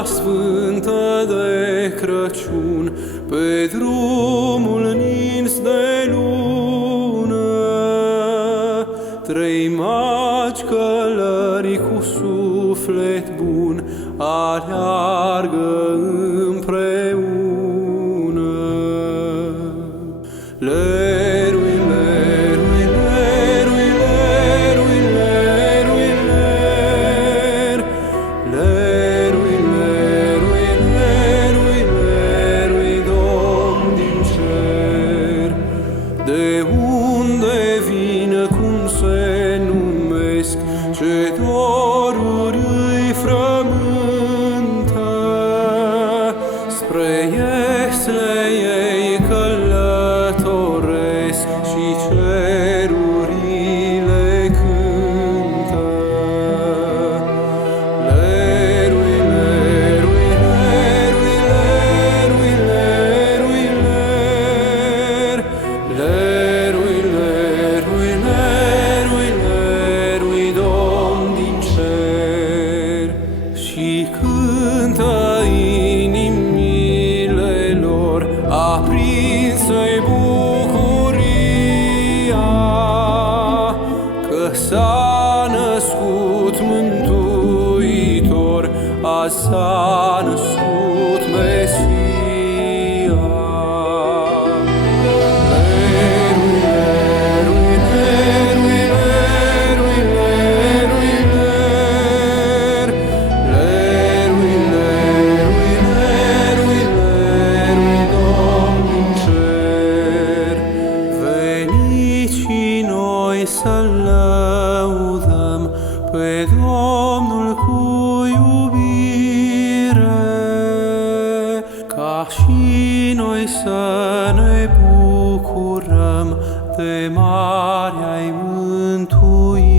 noaptea sfântă de Crăciun, pe drumul nins de lună, trei magi călări cu suflet bun aleargă împreună. Lerui, lerui, lerui, lerui, lerui, ler. Lerui, lerui, lerui, lerui, Domn din cer. De unde vin, cum se numesc, ce doruri îi frământă, spre iesle ei călătoresc și cerurile cântă. Lerui, lerui, lerui, lerui, lerui, ler. Lerui, lerui, lerui, lerui, Domn din cer. Și cântă inimile lor, aprinsă-i bucuria, că s-a născut Mântuitor, azi s-a născut Mesia. Lerui, lerui, lerui, lerui, lerui, ler. Lerui, lerui, lerui, lerui, Domn din cer. Veniți și noi să-L lăudăm pe Domnul cu iubire, ca și noi să ne bucurăm de marea-i mântuire.